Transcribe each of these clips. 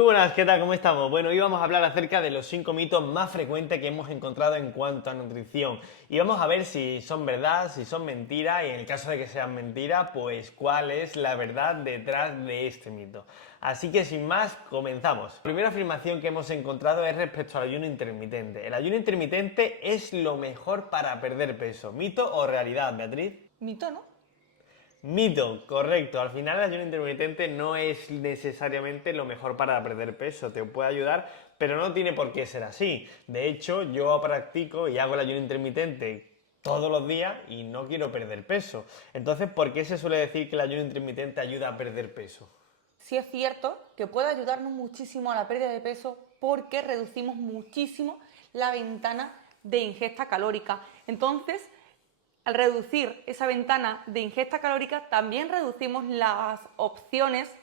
Muy buenas, ¿qué tal? ¿Cómo estamos? Bueno, hoy vamos a hablar acerca de los 5 mitos más frecuentes que hemos encontrado en cuanto a nutrición. Y vamos a ver si son verdad, si son mentiras, y en el caso de que sean mentiras, pues cuál es la verdad detrás de este mito. Así que sin más, comenzamos. La primera afirmación que hemos encontrado es respecto al ayuno intermitente. ¿El ayuno intermitente es lo mejor para perder peso? ¿Mito o realidad, Beatriz? Mito, ¿no? Mito, correcto. Al final el ayuno intermitente no es necesariamente lo mejor para perder peso. Te puede ayudar, pero no tiene por qué ser así. De hecho, yo practico y hago el ayuno intermitente todos los días y no quiero perder peso. Entonces, ¿por qué se suele decir que el ayuno intermitente ayuda a perder peso? Sí es cierto que puede ayudarnos muchísimo a la pérdida de peso porque reducimos muchísimo la ventana de ingesta calórica. Entonces, al reducir esa ventana de ingesta calórica, también reducimos las opciones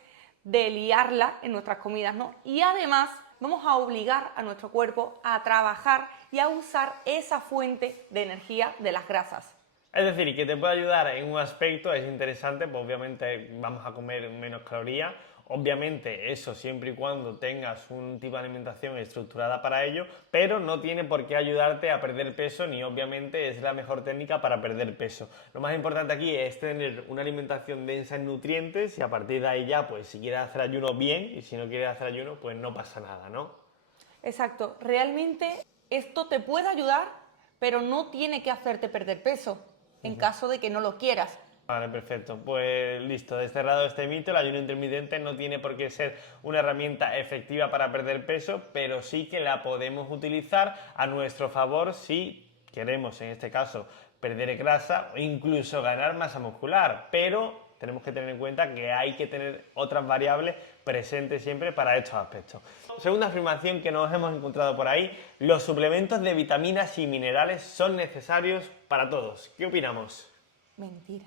de liarla en nuestras comidas, ¿no? Y además vamos a obligar a nuestro cuerpo a trabajar y a usar esa fuente de energía de las grasas. Es decir, que te puede ayudar en un aspecto, es interesante, pues obviamente vamos a comer menos calorías, obviamente eso siempre y cuando tengas un tipo de alimentación estructurada para ello, pero no tiene por qué ayudarte a perder peso ni obviamente es la mejor técnica para perder peso. Lo más importante aquí es tener una alimentación densa en nutrientes y a partir de ahí ya, pues si quieres hacer ayuno bien y si no quieres hacer ayuno, pues no pasa nada, ¿no? Exacto, realmente esto te puede ayudar, pero no tiene que hacerte perder peso en caso de que no lo quieras. Vale, perfecto. Pues listo, desterrado este mito, el ayuno intermitente no tiene por qué ser una herramienta efectiva para perder peso, pero sí que la podemos utilizar a nuestro favor si queremos, en este caso, perder grasa o incluso ganar masa muscular. Pero tenemos que tener en cuenta que hay que tener otras variables presentes siempre para estos aspectos. Segunda afirmación que nos hemos encontrado por ahí, los suplementos de vitaminas y minerales son necesarios para todos. ¿Qué opinamos? Mentira.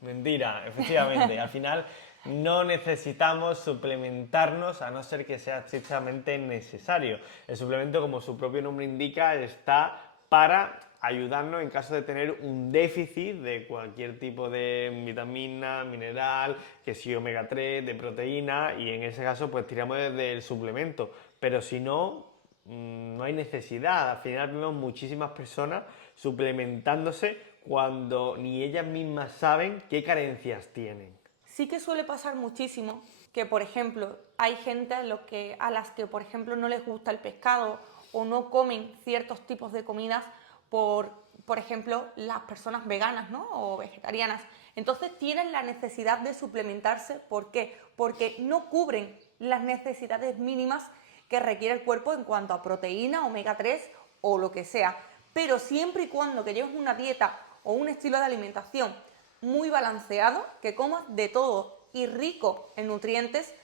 Mentira, efectivamente. Al final no necesitamos suplementarnos a no ser que sea estrictamente necesario. El suplemento, como su propio nombre indica, está para ayudarnos en caso de tener un déficit de cualquier tipo de vitamina, mineral, que si omega 3, de proteína, y en ese caso pues tiramos del suplemento. Pero si no, no hay necesidad. Al final vemos muchísimas personas suplementándose cuando ni ellas mismas saben qué carencias tienen. Sí que suele pasar muchísimo que, por ejemplo, hay gente a las que, por ejemplo, no les gusta el pescado o no comen ciertos tipos de comidas por ejemplo, las personas veganas, ¿no? O vegetarianas. Entonces tienen la necesidad de suplementarse. ¿Por qué? Porque no cubren las necesidades mínimas que requiere el cuerpo en cuanto a proteína, omega 3 o lo que sea. Pero siempre y cuando que lleves una dieta o un estilo de alimentación muy balanceado, que comas de todo y rico en nutrientes,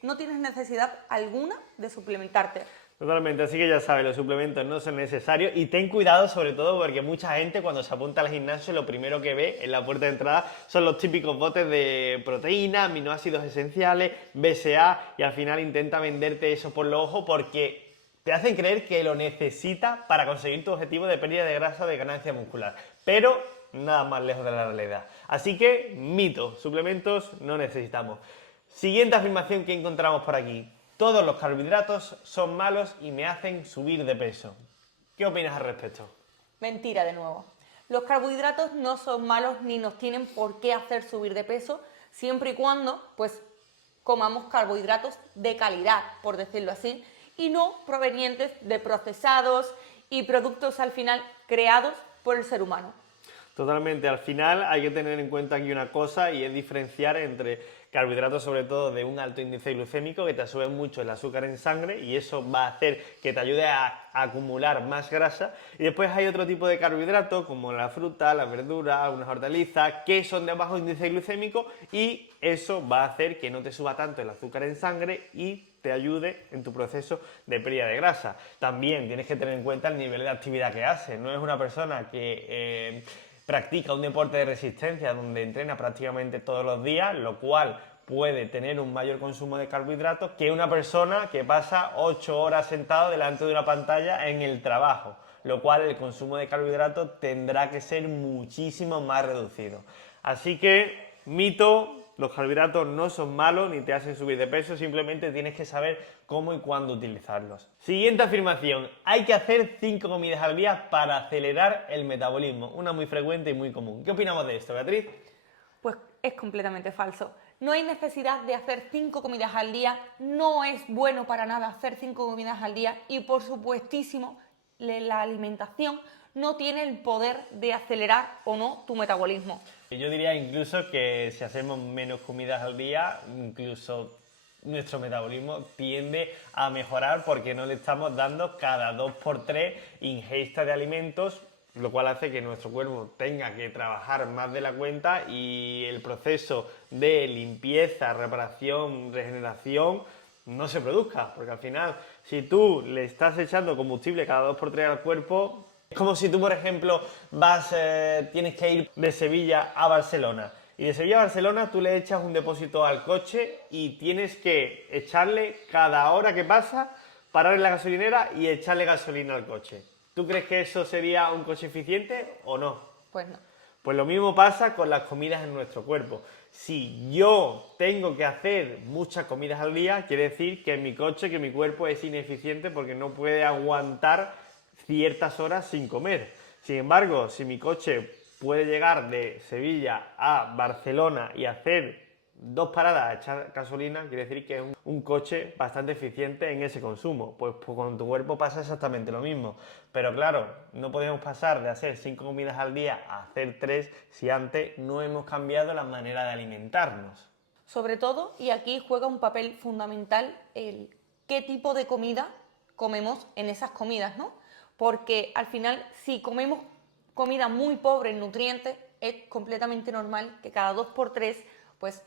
no tienes necesidad alguna de suplementarte. Totalmente, así que ya sabes, los suplementos no son necesarios y ten cuidado sobre todo porque mucha gente cuando se apunta al gimnasio lo primero que ve en la puerta de entrada son los típicos botes de proteína, aminoácidos esenciales, BCA y al final intenta venderte eso por los ojos porque te hacen creer que lo necesita para conseguir tu objetivo de pérdida de grasa o de ganancia muscular, pero nada más lejos de la realidad. Así que, mito, suplementos no necesitamos. Siguiente afirmación que encontramos por aquí. Todos los carbohidratos son malos y me hacen subir de peso. ¿Qué opinas al respecto? Mentira de nuevo. Los carbohidratos no son malos ni nos tienen por qué hacer subir de peso, siempre y cuando pues comamos carbohidratos de calidad, por decirlo así, y no provenientes de procesados y productos al final creados por el ser humano. Totalmente, al final hay que tener en cuenta aquí una cosa y es diferenciar entre carbohidratos sobre todo de un alto índice glucémico que te sube mucho el azúcar en sangre y eso va a hacer que te ayude a acumular más grasa y después hay otro tipo de carbohidratos como la fruta, la verdura, algunas hortalizas que son de bajo índice glucémico y eso va a hacer que no te suba tanto el azúcar en sangre y te ayude en tu proceso de pérdida de grasa. También tienes que tener en cuenta el nivel de actividad que haces, no es una persona que practica un deporte de resistencia donde entrena prácticamente todos los días, lo cual puede tener un mayor consumo de carbohidratos que una persona que pasa 8 horas sentado delante de una pantalla en el trabajo, lo cual el consumo de carbohidratos tendrá que ser muchísimo más reducido. Así que, mito, los carbohidratos no son malos ni te hacen subir de peso, simplemente tienes que saber cómo y cuándo utilizarlos. Siguiente afirmación, hay que hacer 5 comidas al día para acelerar el metabolismo, una muy frecuente y muy común. ¿Qué opinamos de esto, Beatriz? Pues es completamente falso. No hay necesidad de hacer 5 comidas al día, no es bueno para nada hacer 5 comidas al día y por supuestísimo la alimentación no tiene el poder de acelerar o no tu metabolismo. Yo diría incluso que si hacemos menos comidas al día, incluso nuestro metabolismo tiende a mejorar porque no le estamos dando cada 2 por 3 ingesta de alimentos, lo cual hace que nuestro cuerpo tenga que trabajar más de la cuenta y el proceso de limpieza, reparación, regeneración no se produzca, porque al final si tú le estás echando combustible cada 2 por 3 al cuerpo, es como si tú, por ejemplo, tienes que ir de Sevilla a Barcelona. Y de Sevilla a Barcelona tú le echas un depósito al coche y tienes que echarle cada hora que pasa, parar en la gasolinera y echarle gasolina al coche. ¿Tú crees que eso sería un coche eficiente o no? Pues no. Pues lo mismo pasa con las comidas en nuestro cuerpo. Si yo tengo que hacer muchas comidas al día, quiere decir que mi coche, que mi cuerpo es ineficiente porque no puede aguantar ciertas horas sin comer. Sin embargo, si mi coche puede llegar de Sevilla a Barcelona y hacer 2 paradas a echar gasolina, quiere decir que es un coche bastante eficiente en ese consumo. Pues con tu cuerpo pasa exactamente lo mismo. Pero claro, no podemos pasar de hacer 5 comidas al día a hacer 3 si antes no hemos cambiado la manera de alimentarnos. Sobre todo, y aquí juega un papel fundamental el qué tipo de comida comemos en esas comidas, ¿no? Porque al final, si comemos comida muy pobre en nutrientes, es completamente normal que cada 2 por 3, pues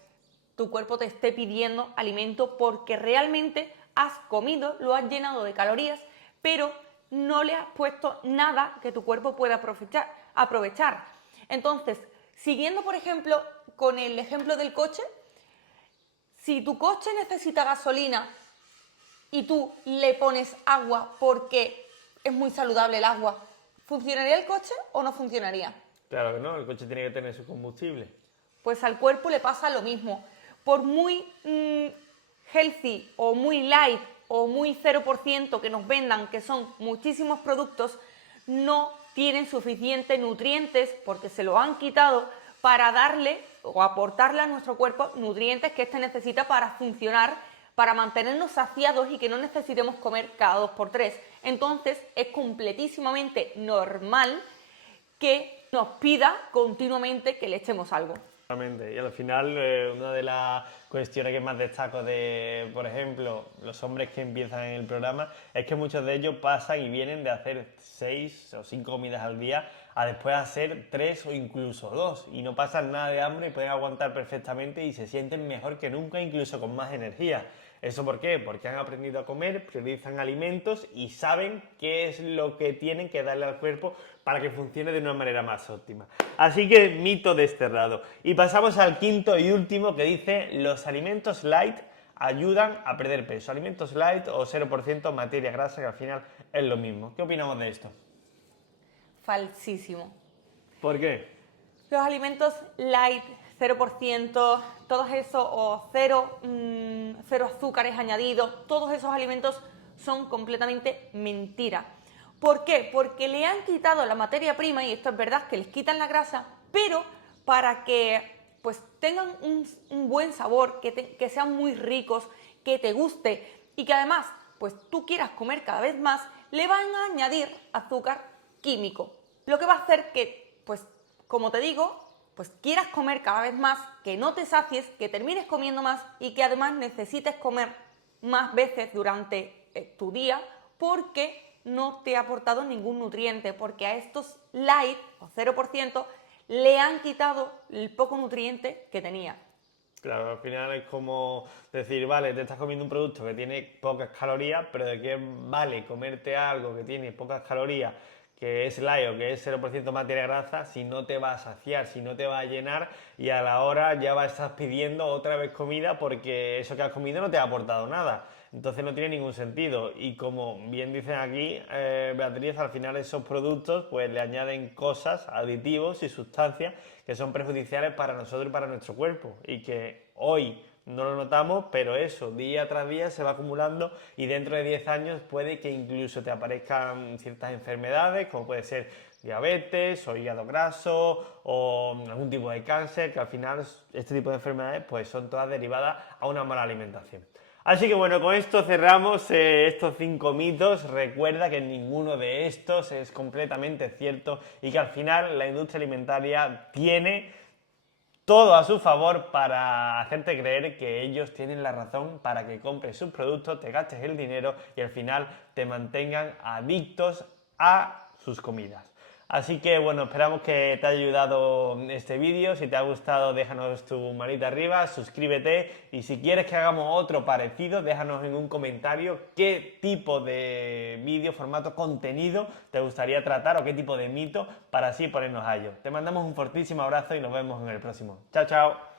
tu cuerpo te esté pidiendo alimento porque realmente has comido, lo has llenado de calorías, pero no le has puesto nada que tu cuerpo pueda aprovechar. Entonces, siguiendo por ejemplo con el ejemplo del coche, si tu coche necesita gasolina y tú le pones agua porque es muy saludable el agua, ¿funcionaría el coche o no funcionaría? Claro que no, el coche tiene que tener su combustible. Pues al cuerpo le pasa lo mismo. Por muy healthy o muy light o muy 0% que nos vendan, que son muchísimos productos, no tienen suficientes nutrientes porque se lo han quitado para darle o aportarle a nuestro cuerpo nutrientes que éste necesita para funcionar, para mantenernos saciados y que no necesitemos comer cada 2 por 3. Entonces es completísimamente normal que nos pida continuamente que le echemos algo. Y al final, una de las cuestiones que más destaco de, por ejemplo, los hombres que empiezan en el programa, es que muchos de ellos pasan y vienen de hacer 6 o 5 comidas al día a después hacer 3 o incluso 2 y no pasan nada de hambre y pueden aguantar perfectamente y se sienten mejor que nunca, incluso con más energía. ¿Eso por qué? Porque han aprendido a comer, priorizan alimentos y saben qué es lo que tienen que darle al cuerpo para que funcione de una manera más óptima. Así que mito desterrado. Y pasamos al quinto y último que dice: los alimentos light ayudan a perder peso. Alimentos light o 0% materia grasa, que al final es lo mismo. ¿Qué opinamos de esto? Falsísimo. ¿Por qué? Los alimentos light, 0%, todos esos, o cero azúcares añadidos, todos esos alimentos son completamente mentira. ¿Por qué? Porque le han quitado la materia prima, y esto es verdad que les quitan la grasa, pero para que pues tengan un buen sabor, que sean muy ricos, que te guste y que además pues tú quieras comer cada vez más, le van a añadir azúcar químico. Lo que va a hacer que, pues como te digo, pues quieras comer cada vez más, que no te sacies, que termines comiendo más y que además necesites comer más veces durante tu día porque no te ha aportado ningún nutriente, porque a estos light o 0% le han quitado el poco nutriente que tenía. Claro, al final es como decir, vale, te estás comiendo un producto que tiene pocas calorías, pero ¿de qué vale comerte algo que tiene pocas calorías, que es light o que es 0% materia grasa, si no te va a saciar, si no te va a llenar y a la hora ya vas a estar pidiendo otra vez comida porque eso que has comido no te ha aportado nada. Entonces no tiene ningún sentido y como bien dicen aquí, Beatriz, al final esos productos pues le añaden cosas, aditivos y sustancias que son perjudiciales para nosotros y para nuestro cuerpo y que hoy no lo notamos, pero eso día tras día se va acumulando y dentro de 10 años puede que incluso te aparezcan ciertas enfermedades como puede ser diabetes o hígado graso o algún tipo de cáncer, que al final este tipo de enfermedades pues son todas derivadas a una mala alimentación. Así que bueno, con esto cerramos estos 5 mitos. Recuerda que ninguno de estos es completamente cierto y que al final la industria alimentaria tiene todo a su favor para hacerte creer que ellos tienen la razón para que compres sus productos, te gastes el dinero y al final te mantengan adictos a sus comidas. Así que bueno, esperamos que te haya ayudado este vídeo. Si te ha gustado, déjanos tu manita arriba, suscríbete y si quieres que hagamos otro parecido, déjanos en un comentario qué tipo de vídeo, formato, contenido te gustaría tratar o qué tipo de mito para así ponernos a ello. Te mandamos un fortísimo abrazo y nos vemos en el próximo. Chao, chao.